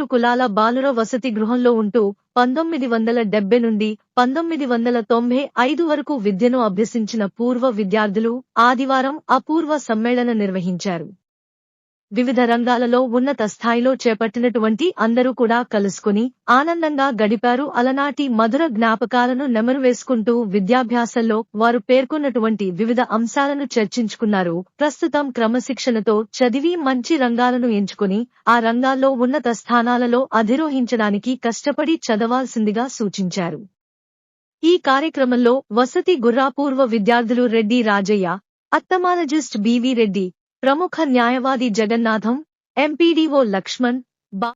Scheduled కులాల బాలుర వసతి గృహంలో ఉంటూ పంతొమ్మిది వందల డెబ్బై నుండి పంతొమ్మిది వందల తొంభై ఐదు వరకు విద్యను అభ్యసించిన పూర్వ విద్యార్థులు ఆదివారం అపూర్వ సమ్మేళన నిర్వహించారు. వివిధ రంగాలలో ఉన్నత స్థాయిలో చేపట్టినటువంటి అందరూ కూడా కలుసుకుని ఆనందంగా గడిపారు. అలనాటి మధుర జ్ఞాపకాలను నెమరువేసుకుంటూ విద్యాభ్యాసంలో వారు పేర్కొన్నటువంటి వివిధ అంశాలను చర్చించుకున్నారు. ప్రస్తుతం క్రమశిక్షణతో చదివి మంచి రంగాలను ఎంచుకుని ఆ రంగాల్లో ఉన్నత స్థానాలలో అధిరోహించడానికి కష్టపడి చదవాల్సిందిగా సూచించారు. ఈ కార్యక్రమంలో వసతి గుర్రాపూర్వ విద్యార్థులు రెడ్డి రాజయ్య అత్తమాలజిస్ట్ బివి రెడ్డి ప్రముఖ న్యాయవాది జగన్నాథం ఎంపీడీఓ లక్ష్మణ్ బా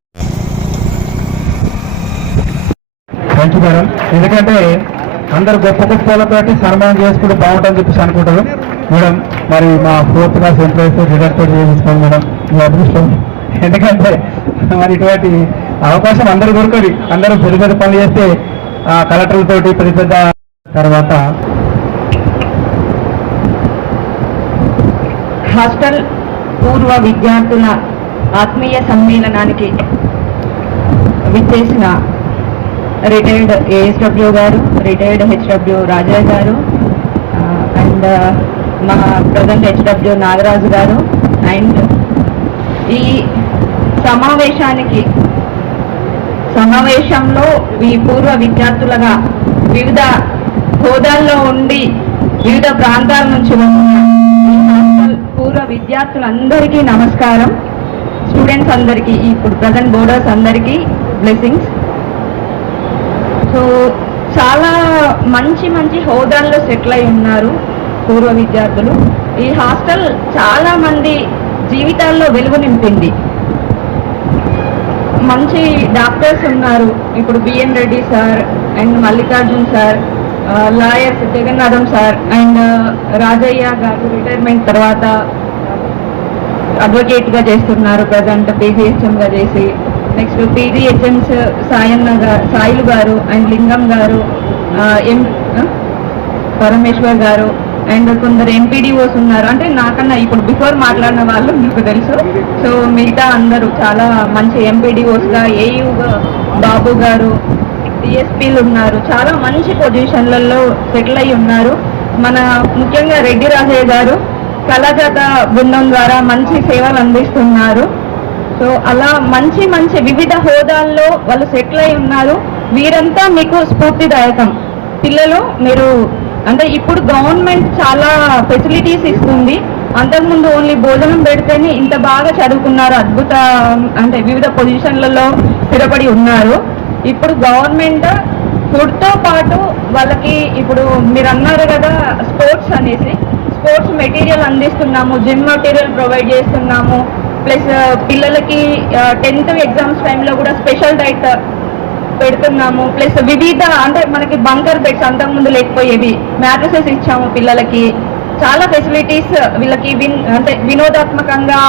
థ్యాంక్ యూ మేడం ఎందుకంటే అందరు గొప్ప గొప్ప వాళ్ళతోటి సన్మానం చేసుకుంటే బాగుంటుందని చెప్పేసి అనుకుంటారు. మేడం మరి మా ఫోర్త్ క్లాస్ ఎంప్లాయీస్ రిటర్న్ తోటి మేడం. మీ అదృష్టం. ఎందుకంటే మరి ఇటువంటి అవకాశం అందరు దొరకదు. అందరూ పెద్ద పెద్ద పనులు చేస్తే కలెక్టర్లతోటి పెద్ద పెద్ద తర్వాత హాస్టల్ పూర్వ విద్యార్థుల ఆత్మీయ సమ్మేళనానికి విచ్చేసిన రిటైర్డ్ ఏఎస్డబ్ల్యూ గారు రిటైర్డ్ హెచ్డబ్ల్యూ రాజయ్య గారు అండ్ మా ప్రజెంట్ హెచ్డబ్ల్యూ నాగరాజు గారు. అండ్ ఈ సమావేశానికి సమావేశంలో ఈ పూర్వ విద్యార్థులుగా వివిధ హోదాల్లో ఉండి వివిధ ప్రాంతాల నుంచి ఉన్న పూర్వ విద్యార్థులందరికీ నమస్కారం. స్టూడెంట్స్ అందరికీ ఇప్పుడు ప్రజెంట్ బోర్డర్స్ అందరికీ బ్లెస్సింగ్స్ సో చాలా మంచి మంచి హోదాల్లో సెటిల్ అయి ఉన్నారు పూర్వ విద్యార్థులు. ఈ హాస్టల్ చాలా మంది జీవితాల్లో వెలుగు నింపింది. మంచి డాక్టర్స్ ఉన్నారు. ఇప్పుడు BN Reddy sir and Mallikarjun sir lawyers Jagannatham sir and Rajaiah గారు రిటైర్మెంట్ తర్వాత అడ్వకేట్గా చేస్తున్నారు ప్రజెంట్ పీజీహెచ్ఎం గా చేసి. నెక్స్ట్ పీజీహెచ్ఎంస్ సాయన్న గారు సాయిలు గారు అండ్ లింగం గారు ఎం పరమేశ్వర్ గారు అండ్ కొందరు ఎంపీడీఓస్ ఉన్నారు. అంటే నాకన్నా ఇప్పుడు బిఫోర్ మాట్లాడిన వాళ్ళు మీకు తెలుసు. సో మిగతా అందరూ చాలా మంచి ఎంపీడీఓస్గా ఏయూ బాబు గారు డిఎస్పీలు ఉన్నారు. చాలా మంచి పొజిషన్లలో సెటిల్ అయి ఉన్నారు. మన ముఖ్యంగా రెడ్డి రాజయ్య గారు కళాజాత బృందం ద్వారా మంచి సేవలు అందిస్తున్నారు. సో అలా మంచి మంచి వివిధ హోదాల్లో వాళ్ళు సెటిల్ అయి ఉన్నారు. వీరంతా మీకు స్ఫూర్తిదాయకం. పిల్లలు మీరు అంటే ఇప్పుడు గవర్నమెంట్ చాలా ఫెసిలిటీస్ ఇస్తుంది. అంతకుముందు ఓన్లీ భోజనం పెడితేనే ఇంత బాగా చదువుకున్నారు అద్భుత అంటే వివిధ పొజిషన్లలో స్థిరపడి ఉన్నారు. ఇప్పుడు గవర్నమెంట్ ఫుడ్తో పాటు వాళ్ళకి ఇప్పుడు మీరు అన్నారు కదా స్పోర్ట్స్ అనేసి. మెటీరియల్ అందిస్తున్నాము జిమ్ మెటీరియల్ ప్రొవైడ్ చేస్తున్నాము ప్లస్ uh, పిల్లలకి టెన్త్ ఎగ్జామ్స్ టైంలో కూడా స్పెషల్ డైట్ uh, పెడుతున్నాము ప్లస్ వివిధ అంటే మనకి బంకర్ బెడ్స్ అంతకుముందు లేకపోయేవి మ్యాట్రసెస్ ఇచ్చాము పిల్లలకి. చాలా ఫెసిలిటీస్ uh, వీళ్ళకి విన్ అంటే వినోదాత్మకంగా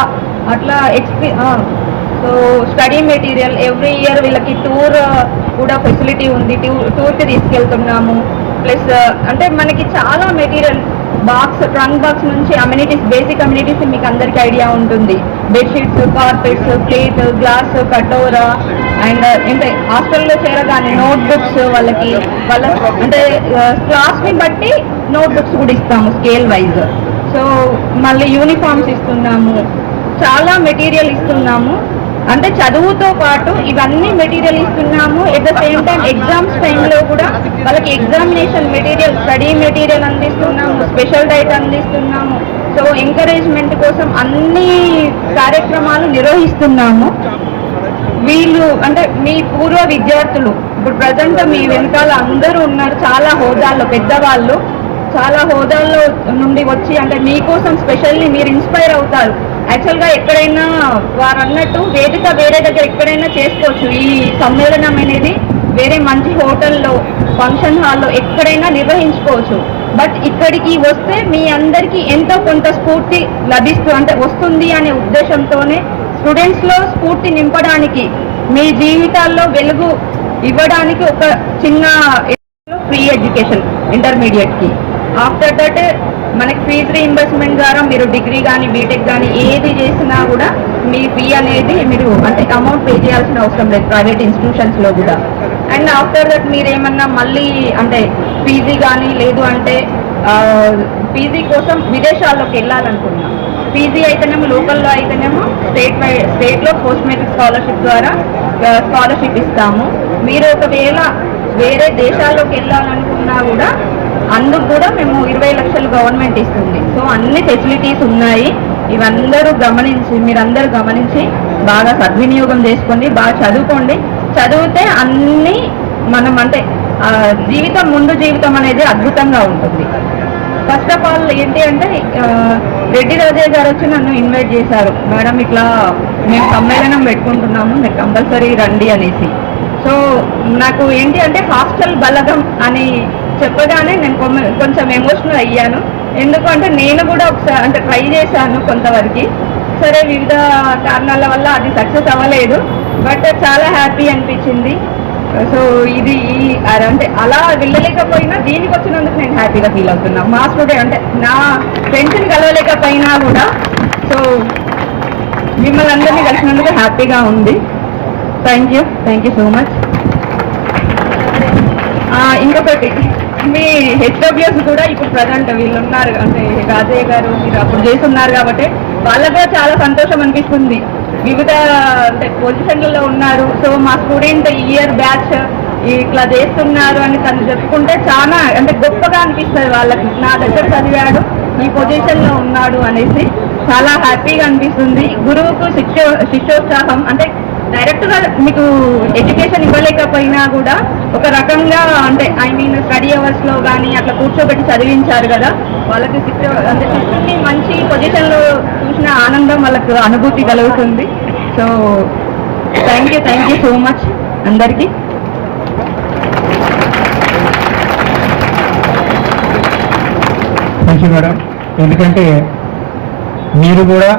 అట్లా XP so study material every year వీళ్ళకి టూర్ కూడా ఫెసిలిటీ ఉంది టూర్కి తీసుకెళ్తున్నాము ప్లస్ అంటే మనకి చాలా మెటీరియల్ బాక్స్ ట్రంక్ బాక్స్ నుంచి అమ్యూనిటీస్ బేసిక్ అమ్యూనిటీస్ మీకు అందరికీ ఐడియా ఉంటుంది. బెడ్షీట్స్ కార్పెట్స్ ప్లేట్ గ్లాస్ కటోరా అండ్ uh, అంటే హాస్టల్లో చేరగానే నోట్బుక్స్ వాళ్ళకి వాళ్ళ అంటే uh, క్లాస్ని బట్టి నోట్బుక్స్ కూడా ఇస్తాము స్కేల్ వైజ్. సో మళ్ళీ యూనిఫామ్స్ ఇస్తున్నాము. చాలా మెటీరియల్ ఇస్తున్నాము. అంటే చదువుతో పాటు ఇవన్నీ మెటీరియల్ ఇస్తున్నాము. At the same time exams టైంలో కూడా వాళ్ళకి ఎగ్జామినేషన్ మెటీరియల్ స్టడీ మెటీరియల్ అందిస్తున్నాము. స్పెషల్ డైట్ అందిస్తున్నాము. సో ఎంకరేజ్మెంట్ కోసం అన్ని కార్యక్రమాలు నిర్వహిస్తున్నాము. వీళ్ళు అంటే మీ పూర్వ విద్యార్థులు ఇప్పుడు ప్రజెంట్ మీ వెనకాల అందరూ ఉన్నారు. చాలా హోదాల్లో పెద్దవాళ్ళు చాలా హోదాల్లో నుండి వచ్చి అంటే మీకోసం స్పెషల్లీ మీరు ఇన్స్పైర్ అవుతారు. యాక్చువల్గా ఎక్కడైనా వారు అన్నట్టు వేదిక వేరే దగ్గర ఎక్కడైనా చేసుకోవచ్చు. ఈ సమ్మేళనం అనేది వేరే మంచి హోటల్లో ఫంక్షన్ హాల్లో ఎక్కడైనా నిర్వహించుకోవచ్చు. బట్ ఇక్కడికి వస్తే మీ అందరికీ ఎంతో కొంత స్ఫూర్తి లభిస్తూ అంటే వస్తుంది అనే ఉద్దేశంతోనే స్టూడెంట్స్లో స్ఫూర్తి నింపడానికి మీ జీవితాల్లో వెలుగు ఇవ్వడానికి ఒక చిన్న ఫ్రీ ఎడ్యుకేషన్ ఇంటర్మీడియట్కి ఆఫ్టర్ దట్ మనకి ఫీజు రీఇంబర్స్మెంట్ ద్వారా మీరు డిగ్రీ కానీ బీటెక్ కానీ ఏది చేసినా కూడా మీ ఫీ అనేది మీరు అంటే అమౌంట్ పే చేయాల్సిన అవసరం లేదు ప్రైవేట్ ఇన్స్టిట్యూషన్స్లో కూడా. అండ్ ఆఫ్టర్ దట్ మీరు ఏమన్నా మళ్ళీ అంటే పీజీ కానీ లేదు అంటే పీజీ కోసం విదేశాల్లోకి వెళ్ళాలనుకున్నా. పీజీ అయితేనేమో లోకల్లో అయితేనేమో స్టేట్ వై స్టేట్లో పోస్ట్ మెట్రిక్ స్కాలర్షిప్ ద్వారా స్కాలర్షిప్ ఇస్తాము. మీరు ఒకవేళ వేరే దేశాల్లోకి వెళ్ళాలనుకున్నా కూడా అందుకు కూడా మేము ఇరవై లక్షలు గవర్నమెంట్ ఇస్తుంది. సో అన్ని ఫెసిలిటీస్ ఉన్నాయి. ఇవందరూ గమనించి మీరందరూ గమనించి బాగా సద్వినియోగం చేసుకోండి బాగా చదువుకోండి. చదివితే అన్ని మనం అంటే జీవితం ముందు జీవితం అనేది అద్భుతంగా ఉంటుంది. ఫస్ట్ ఆఫ్ ఆల్ ఏంటి అంటే రెడ్డి రాజయ్య గారు వచ్చి నన్ను ఇన్వైట్ చేశారు. మేడం ఇట్లా మేము సమ్మేళనం పెట్టుకుంటున్నాము మీరు కంపల్సరీ రండి అనేసి. సో నాకు ఏంటి అంటే హాస్టల్ బలగం అని చెప్పగానే నేను కొంచెం ఎమోషనల్ అయ్యాను. ఎందుకంటే నేను కూడా ఒకసారి అంటే ట్రై చేశాను కొంతవరకు. సరే వివిధ కారణాల వల్ల అది సక్సెస్ అవ్వలేదు. బట్ చాలా హ్యాపీ అనిపించింది. సో ఇది ఈ అంటే అలా వెళ్ళలేకపోయినా దీనికి వచ్చినందుకు నేను హ్యాపీగా ఫీల్ అవుతున్నా. మా స్టూడెంట్ అంటే నా ఫ్రెండ్స్ని కలవలేకపోయినా కూడా సో మిమ్మల్ని అందరినీ కలిసినందుకు హ్యాపీగా ఉంది. Thank you thank you so much ఇంకొకటి. మీ హెచ్డబ్ల్యూఎస్ కూడా ఇప్పుడు ప్రజెంట్ వీళ్ళు ఉన్నారు అంటే రాజయ్య గారు మీరు అప్పుడు చేస్తున్నారు కాబట్టి వాళ్ళకు కూడా చాలా సంతోషం అనిపిస్తుంది. వివిధ అంటే పొజిషన్లలో ఉన్నారు. సో మా స్టూడెంట్ ఇయర్ బ్యాచ్ ఇట్లా చేస్తున్నారు అని తను చెప్పుకుంటే చాలా అంటే గొప్పగా అనిపిస్తుంది వాళ్ళకి. నా దగ్గర చదివాడు ఈ పొజిషన్లో ఉన్నాడు అనేసి చాలా హ్యాపీగా అనిపిస్తుంది. గురువుకు శిక్ష శిష్యోత్సాహం అంటే డైరెక్ట్గా మీకు ఎడ్యుకేషన్ ఇవ్వలేకపోయినా కూడా ఒక రకంగా అంటే ఐ మీన్ స్టడీ అవర్స్లో కానీ అట్లా కూర్చోబెట్టి చదివించారు కదా వాళ్ళకి శిక్ష అంటే శిష్యుని మంచి పొజిషన్లో చూసిన ఆనందం వాళ్ళకు అనుభూతి కలుగుతుంది. So thank you thank you so much అందరికీ. థ్యాంక్ యూ మేడం ఎందుకంటే మీరు కూడా